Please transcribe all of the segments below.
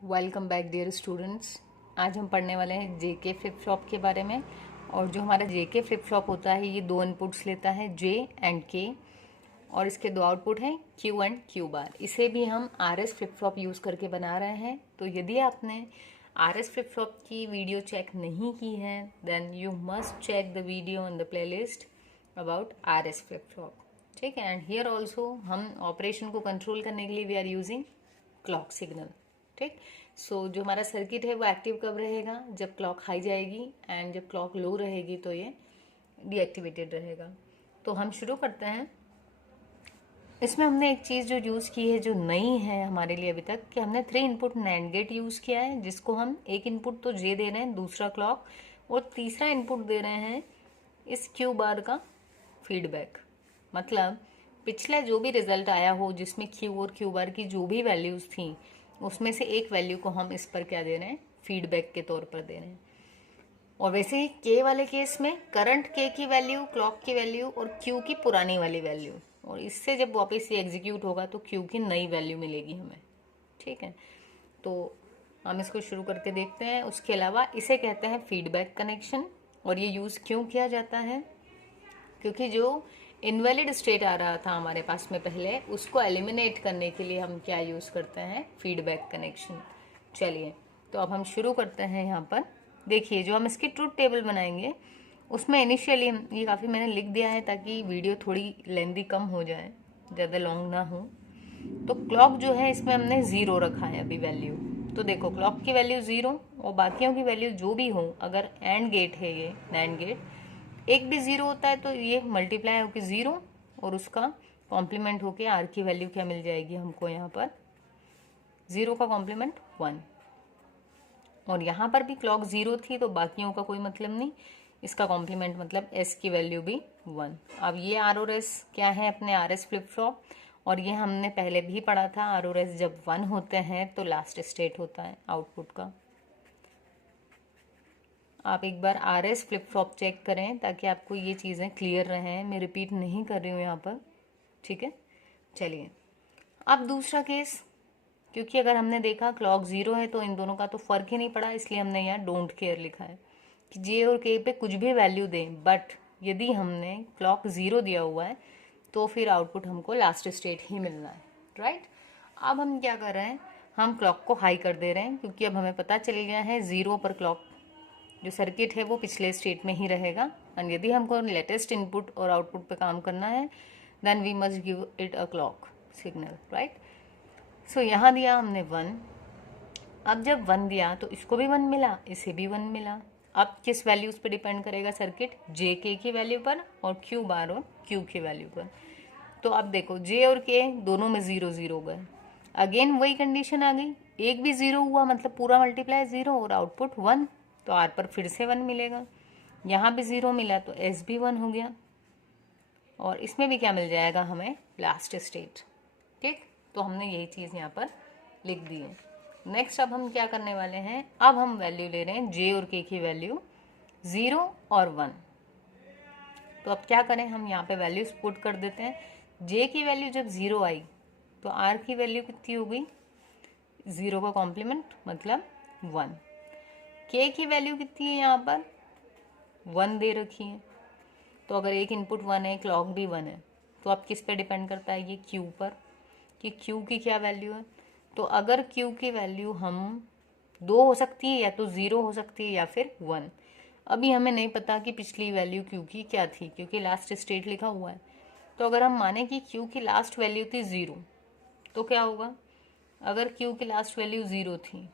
Welcome back dear students. आज हम पढ़ने वाले हैं जेके फ्लिप फ्लॉप के बारे में। और जो हमारा जेके फ्लिप फ्लॉप होता है ये दो इनपुट्स लेता है, जे एंड के, और इसके दो आउटपुट हैं क्यू एंड क्यू बार। इसे भी हम आरएस फ्लिप फ्लॉप यूज़ करके बना रहे हैं। तो यदि आपने आरएस फ्लिप फ्लॉप की वीडियो चेक नहीं की है then you must check the video on the playlist about RS flip flop. ठीक है। एंड हियर ऑल्सो हम ऑपरेशन को कंट्रोल करने के लिए we are using clock signal. ठीक। सो जो हमारा सर्किट है वो एक्टिव कब रहेगा, जब क्लॉक हाई जाएगी, एंड जब क्लॉक लो रहेगी तो ये डीएक्टिवेटेड रहेगा। तो हम शुरू करते हैं। इसमें हमने एक चीज़ जो यूज़ की है जो नई है हमारे लिए अभी तक, कि हमने 3 इनपुट नैंड गेट यूज़ किया है, जिसको हम एक इनपुट तो जे दे रहे हैं, दूसरा क्लॉक, और तीसरा इनपुट दे रहे हैं इस क्यू बार का फीडबैक। मतलब पिछला जो भी रिजल्ट आया हो जिसमें क्यू और क्यू बार की जो भी वैल्यूज़ थी उसमें से एक वैल्यू को हम इस पर क्या दे रहे हैं, फीडबैक के तौर पर दे रहे हैं। और वैसे ही के वाले केस में करंट के की वैल्यू, क्लॉक की वैल्यू और क्यू की पुरानी वाली वैल्यू, और इससे जब वापस ये एग्जीक्यूट होगा तो क्यू की नई वैल्यू मिलेगी हमें। ठीक है। तो हम इसको शुरू करके देखते हैं। उसके अलावा इसे कहते हैं फीडबैक कनेक्शन। और ये यूज़ क्यों किया जाता है, क्योंकि जो इनवैलिड स्टेट आ रहा था हमारे पास में पहले, उसको एलिमिनेट करने के लिए हम क्या यूज़ करते हैं, फीडबैक कनेक्शन। चलिए तो अब हम शुरू करते हैं। यहाँ पर देखिए जो हम इसकी ट्रूथ टेबल बनाएंगे उसमें इनिशियली ये काफ़ी मैंने लिख दिया है ताकि वीडियो थोड़ी लेंदी कम हो जाए, ज़्यादा लॉन्ग ना हो। तो क्लॉक जो है इसमें हमने ज़ीरो रखा है अभी वैल्यू। तो देखो क्लॉक की वैल्यू ज़ीरो और बाकियों की वैल्यू जो भी हो, अगर एंड गेट है ये नैंड गेट, एक भी ज़ीरो होता है तो ये मल्टीप्लाई होकर ज़ीरो और उसका कॉम्प्लीमेंट होके आर की वैल्यू क्या मिल जाएगी हमको, यहाँ पर ज़ीरो का कॉम्प्लीमेंट 1। और यहाँ पर भी क्लॉक ज़ीरो थी तो बाकियों का कोई मतलब नहीं, इसका कॉम्प्लीमेंट मतलब एस की वैल्यू भी 1। अब ये आर और एस क्या है, अपने आर एस फ्लिप फ्लॉप। और ये हमने पहले भी पढ़ा था, आर और एस जब 1 होते हैं तो लास्ट स्टेट होता है आउटपुट का। आप एक बार R S flip flop check करें ताकि आपको ये चीज़ें क्लियर रहें। मैं रिपीट नहीं कर रही हूँ यहाँ पर। ठीक है। चलिए अब दूसरा केस, क्योंकि अगर हमने देखा क्लॉक ज़ीरो है तो इन दोनों का तो फ़र्क ही नहीं पड़ा, इसलिए हमने यहाँ डोंट केयर लिखा है कि जे और के पे कुछ भी वैल्यू दें, बट यदि हमने क्लॉक ज़ीरो दिया हुआ है तो फिर आउटपुट हमको लास्ट स्टेट ही मिलना है। राइट। अब हम क्या कर रहे हैं, हम क्लॉक को हाई कर दे रहे हैं, क्योंकि अब हमें पता चल गया है ज़ीरो पर क्लॉक जो सर्किट है वो पिछले स्टेट में ही रहेगा। और यदि हमको लेटेस्ट इनपुट और आउटपुट पे काम करना है then we must give it a clock signal. Right. So यहाँ दिया हमने 1। अब जब 1 दिया तो इसको भी 1 मिला, इसे भी 1 मिला। अब किस वैल्यूज़ पे डिपेंड करेगा सर्किट, जे के की वैल्यू पर और क्यू बार और क्यू की वैल्यू पर। तो अब देखो जे और के दोनों में ज़ीरो ज़ीरो गए, अगेन वही कंडीशन आ गई, एक भी ज़ीरो हुआ मतलब पूरा मल्टीप्लाई ज़ीरो और आउटपुट 1, तो आर पर फिर से 1 मिलेगा। यहाँ भी ज़ीरो मिला तो एस भी 1 हो गया, और इसमें भी क्या मिल जाएगा हमें, लास्ट स्टेट। ठीक। तो हमने यही चीज़ यहाँ पर लिख दी है। नेक्स्ट अब हम क्या करने वाले हैं, अब हम वैल्यू ले रहे हैं जे और के की वैल्यू 0 और 1। तो अब क्या करें, हम यहाँ पे वैल्यूज पुट कर देते हैं। जे की वैल्यू जब 0 आई तो आर की वैल्यू कितनी हो गई, 0 का कॉम्प्लीमेंट मतलब 1। के की वैल्यू कितनी है, यहाँ पर 1 दे रखी है। तो अगर एक इनपुट 1 है, क्लॉक भी 1 है, तो अब किस पे डिपेंड करता है, ये क्यू पर, कि क्यू की क्या वैल्यू है। तो अगर क्यू की वैल्यू हम 2 हो सकती है, या तो 0 हो सकती है या फिर 1। अभी हमें नहीं पता कि पिछली वैल्यू क्यू की क्या थी, क्योंकि लास्ट स्टेट लिखा हुआ है। तो अगर हम माने कि क्यू की लास्ट वैल्यू थी 0, तो क्या होगा, अगर क्यू की लास्ट वैल्यू 0 थी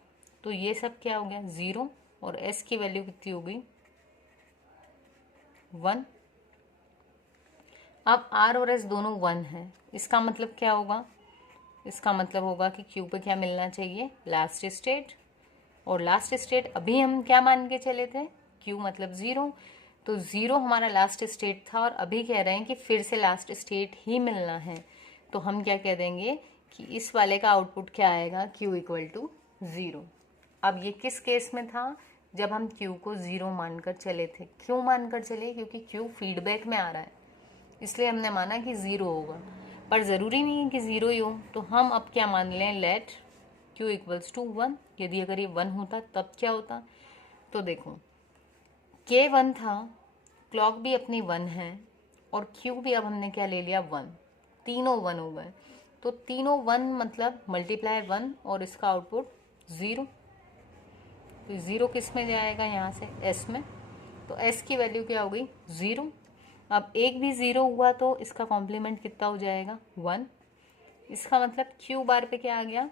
तो ये सब क्या हो गया 0, और एस की वैल्यू कितनी हो गई 1। अब आर और एस दोनों 1 है, इसका मतलब क्या होगा, इसका मतलब होगा कि क्यू पे क्या मिलना चाहिए, लास्ट स्टेट। और लास्ट स्टेट अभी हम क्या मान के चले थे, क्यू मतलब 0, तो 0 हमारा लास्ट स्टेट था, और अभी कह रहे हैं कि फिर से लास्ट स्टेट ही मिलना है। तो हम क्या कह देंगे कि इस वाले का आउटपुट क्या आएगा, क्यू इक्वल टू 0। अब ये किस केस में था, जब हम क्यू को 0 मानकर चले थे। क्यों मानकर चले, क्योंकि क्यू फीडबैक में आ रहा है, इसलिए हमने माना कि 0 होगा, पर ज़रूरी नहीं है कि 0 ही हो। तो हम अब क्या मान लें, लेट Q इक्वल्स टू 1। यदि अगर ये 1 होता तब क्या होता, तो देखो K 1 था, क्लॉक भी अपनी 1 है और Q भी अब हमने क्या ले लिया 1, तीनों 1 हो गए। तो तीनों 1 मतलब मल्टीप्लाई 1 और इसका आउटपुट 0। तो 0 किस में जाएगा, यहाँ से S में। तो S की वैल्यू क्या हो गई 0। अब एक भी 0 हुआ तो इसका कॉम्प्लीमेंट कितना हो जाएगा 1। इसका मतलब Q बार पे क्या आ गया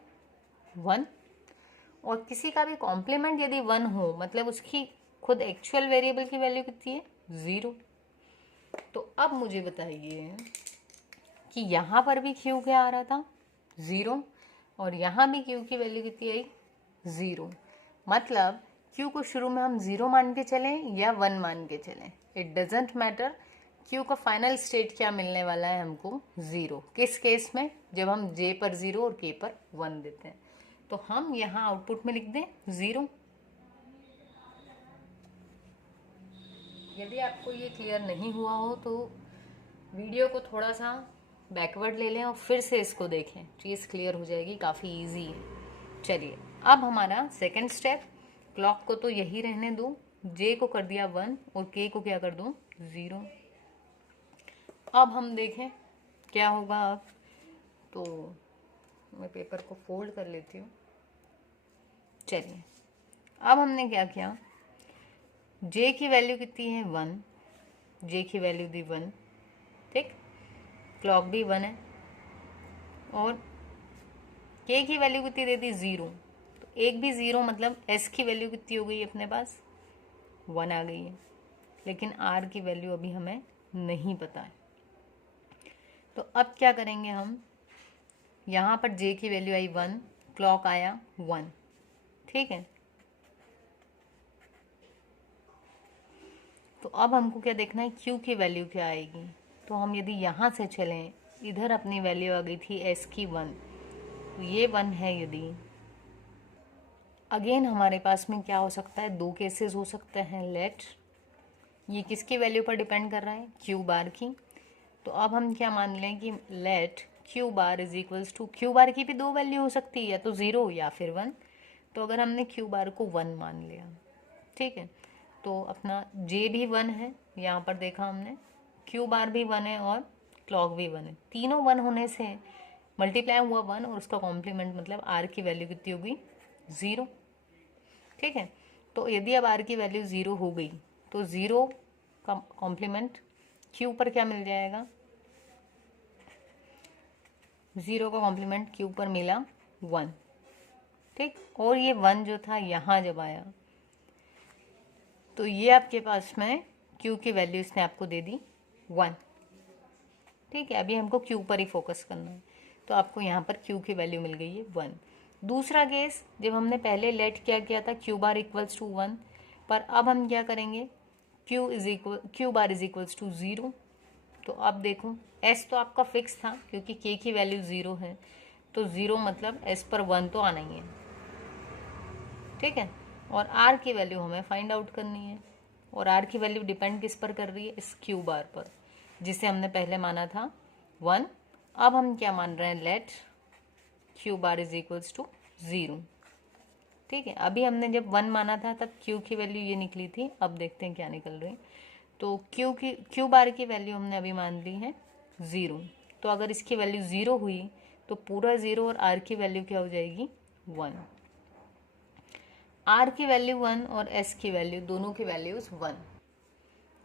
1। और किसी का भी कॉम्प्लीमेंट यदि 1 हो मतलब उसकी खुद एक्चुअल वेरिएबल की वैल्यू कितनी है 0। तो अब मुझे बताइए कि यहाँ पर भी Q क्या आ रहा था 0 और यहाँ भी Q की वैल्यू कितनी आई 0। मतलब Q को शुरू में हम 0 मान के चलें या 1 मान के चलें, इट डजेंट मैटर। Q का फाइनल स्टेट क्या मिलने वाला है हमको 0। किस केस में, जब हम J पर 0 और K पर 1 देते हैं। तो हम यहाँ आउटपुट में लिख दें 0। यदि आपको ये क्लियर नहीं हुआ हो तो वीडियो को थोड़ा सा बैकवर्ड ले लें और फिर से इसको देखें, चीज़ क्लियर हो जाएगी, काफ़ी इजी है। चलिए अब हमारा सेकंड स्टेप, क्लॉक को तो यही रहने दो, J को कर दिया 1 और K को क्या कर दूँ 0। अब हम देखें क्या होगा। अब तो मैं पेपर को फोल्ड कर लेती हूँ। चलिए अब हमने क्या किया, J की वैल्यू कितनी है 1, J की वैल्यू दी 1, ठीक, क्लॉक भी 1 है और K की वैल्यू कितनी दे दी 0। तो एक भी 0 मतलब S की वैल्यू कितनी हो गई अपने पास 1 आ गई है, लेकिन R की वैल्यू अभी हमें नहीं पता है। तो अब क्या करेंगे हम, यहाँ पर J की वैल्यू आई 1, क्लॉक आया 1, ठीक है। तो अब हमको क्या देखना है Q की वैल्यू क्या आएगी। तो हम यदि यहाँ से चलें, इधर अपनी वैल्यू आ गई थी S की 1, तो ये 1 है। यदि अगेन हमारे पास में क्या हो सकता है, दो केसेस हो सकते हैं। लेट, ये किसकी वैल्यू पर डिपेंड कर रहा है Q बार की। तो अब हम क्या मान लें कि let Q bar is equals to, Q bar की भी दो वैल्यू हो सकती है, या तो 0 या फिर 1। तो अगर हमने Q बार को 1 मान लिया, ठीक है, तो अपना J भी 1 है, यहाँ पर देखा हमने Q बार भी 1 है और क्लॉक भी 1 है। तीनों 1 होने से मल्टीप्लाई हुआ 1 और उसका कॉम्प्लीमेंट मतलब R की वैल्यू कितनी होगी 0, ठीक है। तो यदि अब R की वैल्यू 0 हो गई तो 0 का कॉम्प्लीमेंट Q पर क्या मिल जाएगा, 0 का कॉम्प्लीमेंट Q पर मिला 1, ठीक। और ये 1 जो था यहाँ जब आया तो ये आपके पास में Q की वैल्यू इसने आपको दे दी 1, ठीक है। अभी हमको Q पर ही फोकस करना है, तो आपको यहाँ पर Q की वैल्यू मिल गई है 1। दूसरा केस, जब हमने पहले लेट क्या किया था Q बार इक्वल्स टू 1, पर अब हम क्या करेंगे Q bar is equals to 0। तो अब देखो S तो आपका फिक्स था क्योंकि K की वैल्यू 0 है, तो 0 मतलब S पर 1 तो आना ही है, ठीक है। और R की वैल्यू हमें फाइंड आउट करनी है, और R की वैल्यू डिपेंड किस पर कर रही है, इस Q बार पर, जिसे हमने पहले माना था 1। अब हम क्या मान रहे हैं, let Q bar is equals to 0, ठीक है। अभी हमने जब 1 माना था तब Q की वैल्यू ये निकली थी, अब देखते हैं क्या निकल रही है। तो Q बार की वैल्यू हमने अभी मान ली है 0। तो अगर इसकी वैल्यू 0 हुई तो पूरा 0 और R की वैल्यू क्या हो जाएगी 1। R की वैल्यू 1 और S की वैल्यू, दोनों की वैल्यूज 1।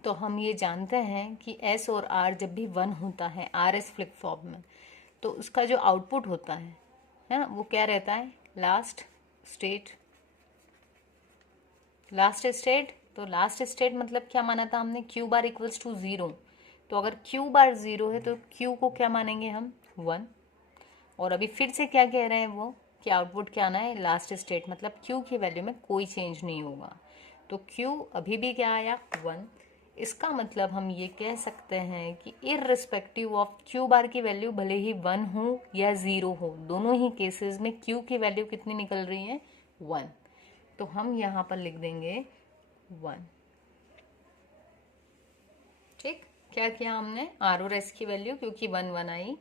तो हम ये जानते हैं कि S और R जब भी 1 होता है RS फ्लिप फ्लॉप में, तो उसका जो आउटपुट होता है ना, वो क्या रहता है, लास्ट स्टेट। लास्ट स्टेट, तो लास्ट स्टेट मतलब क्या माना था हमने, Q बार इक्वल्स टू 0। तो अगर Q बार 0 है तो Q को क्या मानेंगे हम 1। और अभी फिर से क्या कह रहे हैं वो, कि आउटपुट क्या आना है, लास्ट स्टेट, मतलब Q की वैल्यू में कोई चेंज नहीं होगा। तो Q अभी भी क्या आया 1। इसका मतलब हम ये कह सकते हैं कि इररिस्पेक्टिव ऑफ Q बार की वैल्यू भले ही 1 हो या 0 हो, दोनों ही केसेस में Q की वैल्यू कितनी निकल रही है 1। तो हम यहाँ पर लिख देंगे 1, ठीक। क्या किया हमने, R और S की वैल्यू, क्योंकि 1 1 आई,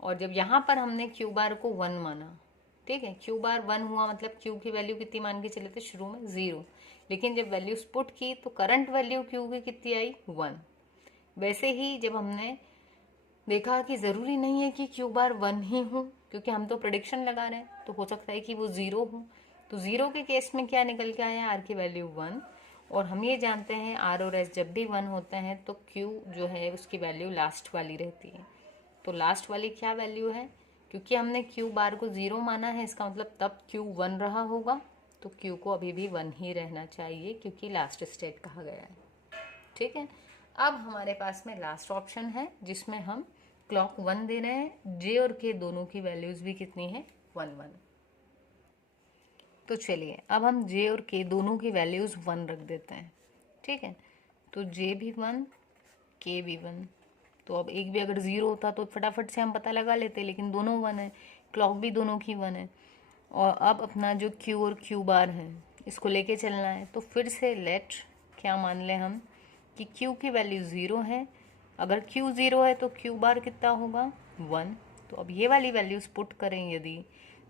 और जब यहाँ पर हमने Q बार को 1 माना ठीक है। क्यू बार 1 हुआ मतलब क्यू की वैल्यू कितनी मान के चले थे शुरू में 0, लेकिन जब वैल्यू पुट की तो करंट वैल्यू क्यू की कितनी आई 1। वैसे ही जब हमने देखा कि ज़रूरी नहीं है कि क्यू बार 1 ही हो, क्योंकि हम तो प्रेडिक्शन लगा रहे हैं, तो हो सकता है कि वो 0 हो। तो 0 के केस में क्या निकल के आया, आर की वैल्यू 1। और हम ये जानते हैं आर और एस जब भी 1 होते हैं तो क्यू जो है उसकी वैल्यू लास्ट वाली रहती है। तो लास्ट वाली क्या वैल्यू है, क्योंकि हमने क्यू बार को 0 माना है, इसका मतलब तब क्यू 1 रहा होगा, तो क्यू को अभी भी 1 ही रहना चाहिए क्योंकि लास्ट स्टेट कहा गया है। ठीक है। अब हमारे पास में लास्ट ऑप्शन है जिसमें हम क्लॉक 1 दे रहे हैं, जे और के दोनों की वैल्यूज भी कितनी है 1 1। तो चलिए अब हम जे और के दोनों की वैल्यूज 1 रख देते हैं। ठीक है, तो जे भी 1 के भी 1। तो अब एक भी अगर 0 होता तो फटाफट से हम पता लगा लेते, लेकिन दोनों 1 है, क्लॉक भी दोनों की 1 है। और अब अपना जो क्यू और क्यू बार है इसको लेके चलना है। तो फिर से लेट क्या मान लें हम कि क्यू की वैल्यू 0 है। अगर क्यू 0 है तो क्यू बार कितना होगा 1। तो अब ये वाली वैल्यूज पुट करें यदि,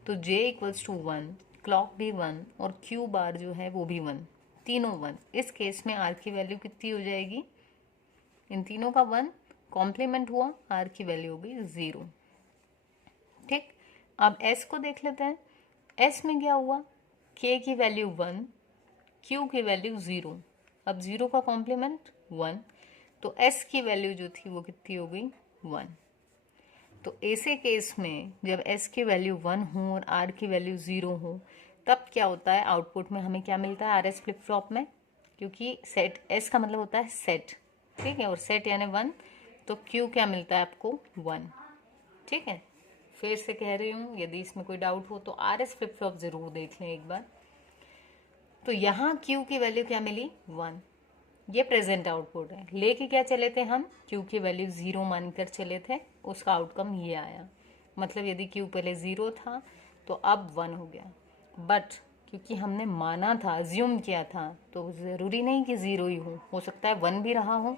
तो j इक्वल्स टू 1, क्लॉक भी 1 और क्यू बार जो है वो भी 1, तीनों 1। इस केस में r की वैल्यू कितनी हो जाएगी, इन तीनों का 1 कॉम्प्लीमेंट हुआ, r की वैल्यू होगी 0। ठीक, अब s को देख लेते हैं। s में क्या हुआ, k की वैल्यू 1, q की वैल्यू 0। अब 0 का कॉम्प्लीमेंट 1, तो s की वैल्यू जो थी वो कितनी हो गई 1। तो ऐसे केस में जब s की वैल्यू 1 हो और r की वैल्यू 0 हो तब क्या होता है, आउटपुट में हमें क्या मिलता है RS फ्लिप फ्लॉप में, क्योंकि सेट s का मतलब होता है सेट। ठीक है, और सेट यानी 1, तो q क्या मिलता है आपको 1। ठीक है, फिर से कह रही हूँ यदि इसमें कोई डाउट हो तो RS फ्लिप फ्लॉप जरूर देख लें एक बार। तो यहाँ q की वैल्यू क्या मिली 1, ये प्रेजेंट आउटपुट है। लेके क्या चले थे हम, क्यू की वैल्यू 0 मानकर चले थे, उसका आउटकम ये आया। मतलब यदि क्यू पहले 0 था तो अब 1 हो गया, बट क्योंकि हमने माना था, अज्यूम किया था, तो ज़रूरी नहीं कि 0 ही हो सकता है 1 भी रहा हो।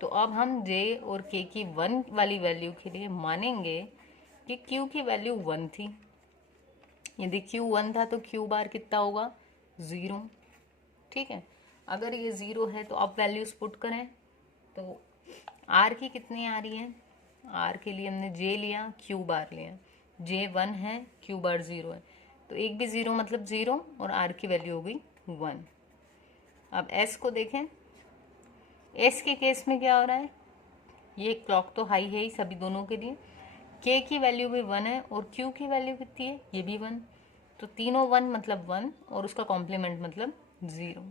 तो अब हम जे और के की 1 वाली वैल्यू के लिए मानेंगे कि क्यू की वैल्यू 1 थी। यदि क्यू 1 था तो क्यू बार कितना होगा 0। ठीक है, अगर ये 0 है तो अब वैल्यूज पुट करें, तो r की कितनी आ रही है, r के लिए हमने j लिया, q बार लिया। j 1 है, q बार 0 है, तो एक भी 0 मतलब 0 और r की वैल्यू हो गई 1। अब s को देखें, s के केस में क्या हो रहा है, ये क्लॉक तो हाई है ही सभी दोनों के लिए, k की वैल्यू भी 1 है और q की वैल्यू कितनी है, ये भी 1। तो तीनों 1 मतलब 1 और उसका कॉम्प्लीमेंट मतलब 0।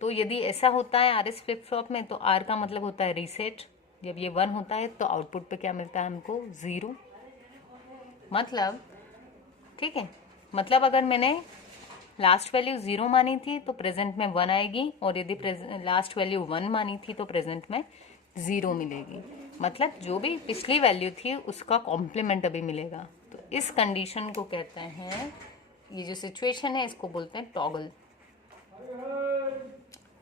तो यदि ऐसा होता है RS फ्लिप फ्लॉप में तो R का मतलब होता है रीसेट। जब ये 1 होता है तो आउटपुट पे क्या मिलता है हमको 0। मतलब ठीक है, मतलब अगर मैंने लास्ट वैल्यू 0 मानी थी तो प्रेजेंट में 1 आएगी, और यदि लास्ट वैल्यू 1 मानी थी तो प्रेजेंट में 0 मिलेगी। मतलब जो भी पिछली वैल्यू थी उसका कॉम्प्लीमेंट अभी मिलेगा। तो इस कंडीशन को कहते हैं, ये जो सिचुएशन है इसको बोलते हैं टॉगल।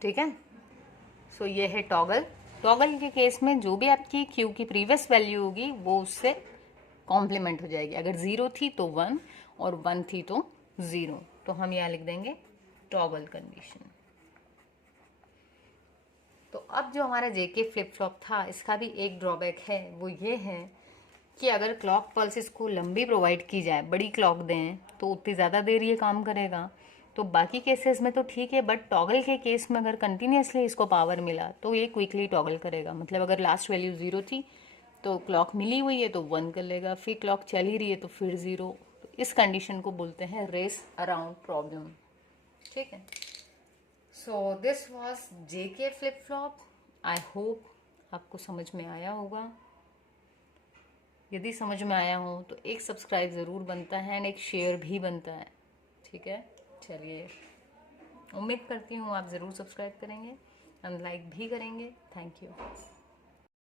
ठीक है, सो ये है टॉगल। टॉगल के केस में जो भी आपकी क्यू की प्रीवियस वैल्यू होगी वो उससे कॉम्प्लीमेंट हो जाएगी। अगर 0 थी तो 1 और 1 थी तो 0, तो हम यहाँ लिख देंगे टॉगल कंडीशन। तो अब जो हमारा जेके फ्लिप फ्लॉप था इसका भी एक ड्रॉबैक है, वो ये है कि अगर क्लॉक पल्सेस को लंबी प्रोवाइड की जाए, बड़ी क्लॉक दें, तो उतनी ज़्यादा देर ये काम करेगा। तो बाकी केसेस में तो ठीक है, बट टॉगल के केस में अगर कंटिन्यूसली इसको पावर मिला तो ये क्विकली टॉगल करेगा। मतलब अगर लास्ट वैल्यू 0 थी तो क्लॉक मिली हुई है तो 1 कर लेगा, फिर क्लॉक चल ही रही है तो फिर 0। तो इस कंडीशन को बोलते हैं रेस अराउंड प्रॉब्लम। ठीक है, so this was JK flip flop. I hope आपको समझ में आया होगा। यदि समझ में आया हो तो एक सब्सक्राइब ज़रूर बनता है एंड एक शेयर भी बनता है। ठीक है, चलिए उम्मीद करती हूँ आप ज़रूर सब्सक्राइब करेंगे एंड लाइक भी करेंगे। Thank you.